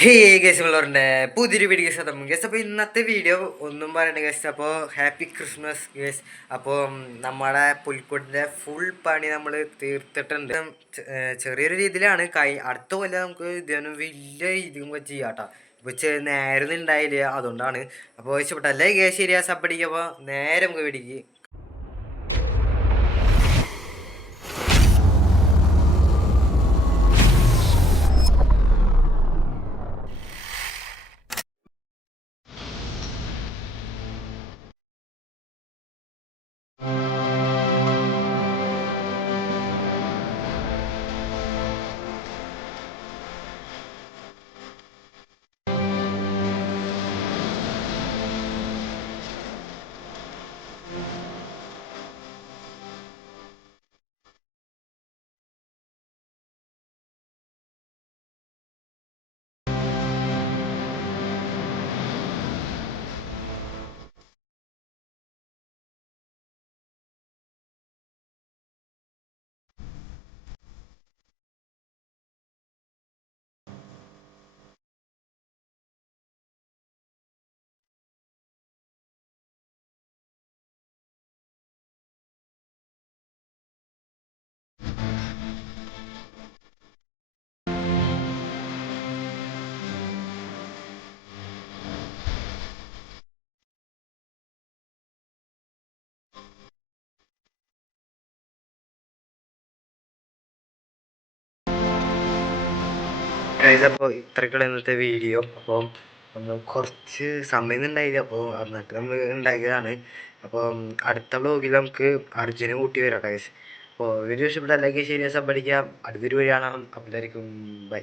Hey guys ഉള്ളവരുടെ പുതിയൊരു video guys അപ്പം ഗൈസ് അപ്പോൾ ഇന്നത്തെ വീഡിയോ ഒന്നും പറയണ്ട ഗൈസ് അപ്പോൾ ഹാപ്പി ക്രിസ്മസ് ഗൈസ് അപ്പോൾ നമ്മുടെ പുൽക്കൂടിൻ്റെ ഫുൾ പണി നമ്മൾ തീർത്തിട്ടുണ്ട്. ചെറിയൊരു രീതിയിലാണ് അടുത്ത കൊല്ലം നമുക്ക് ഇതിനും വലിയ രീതിയും ചെയ്യാം കേട്ടോ. ഇപ്പോൾ നേരം ഉണ്ടായില്ല, അതുകൊണ്ടാണ്. അപ്പോൾ ഇഷ്ടപ്പെട്ട അല്ലേ ഗൈസ് ശരിയാ സപ്പടിക്കപ്പോൾ നേരെ നമുക്ക് പിടിക്ക്. അപ്പോൾ ഇത്രയ്ക്കുള്ള ഇന്നത്തെ വീഡിയോ. അപ്പോൾ കുറച്ച് സമയം ഉണ്ടായില്ല, അപ്പോൾ എന്നിട്ട് നമ്മൾ ഉണ്ടാക്കിയതാണ്. അപ്പോൾ അടുത്ത വ്ലോഗിൽ നമുക്ക് അർജുനെ കൂട്ടി വരാം ഗൈസ്. അപ്പോൾ വീഡിയോ ഇഷ്ടപ്പെട്ട ലൈക്ക് ശരിയാ സബ് അടിക്കാം. അടുത്തൊരു വഴി കാണാം. അപ്പോൾ ബൈ.